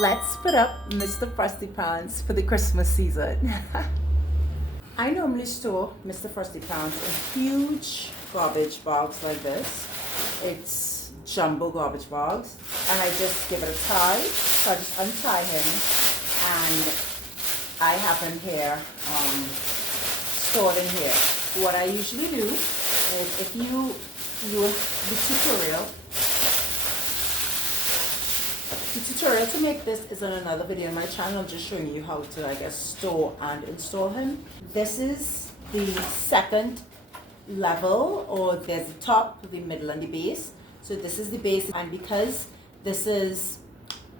Let's put up Mr. Frosty Pants for the Christmas season. I normally store Mr. Frosty Pants in huge garbage bags like this. It's jumbo garbage bags, and I just give it a tie. So I just untie him, and I have him here, stored in here. What I usually do is, if you the tutorial to make this is on another video on my channel, just showing you how to, I guess, store and install him. This is the second level, or there's the top, the middle, and the base. So this is the base, and because this is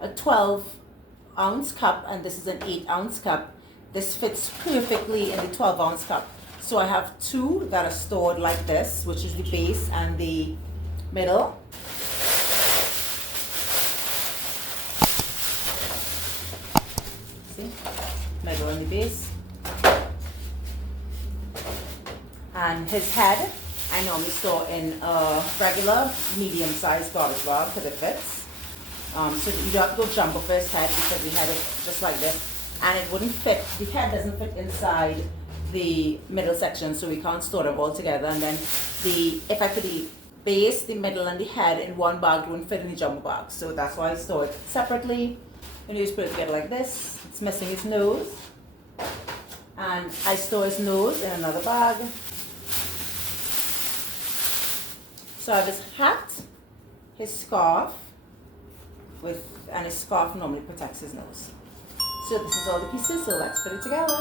a 12-ounce cup and this is an 8-ounce cup, this fits perfectly in the 12-ounce cup. So I have two that are stored like this, which is the base and the middle. See? Middle and the base. And his head, I normally store in a regular medium-sized garbage bag because it fits. So you don't have to go jumbo for his head, because the head is just like this, and it wouldn't fit. The head doesn't fit inside the middle section, so we can't store them all together. And then if I put the base, the middle, and the head in one bag, it wouldn't fit in the jumbo bag. So that's why I store it separately. And you just put it together like this. It's missing his nose, and I store his nose in another bag. So I have his hat, his scarf, and his scarf normally protects his nose. So this is all the pieces, so let's put it together.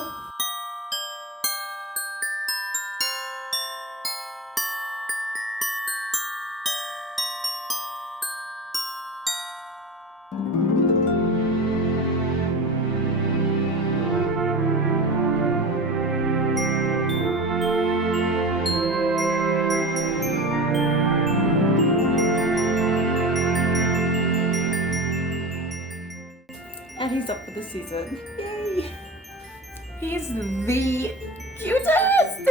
And he's up for the season. Yay! He's the cutest!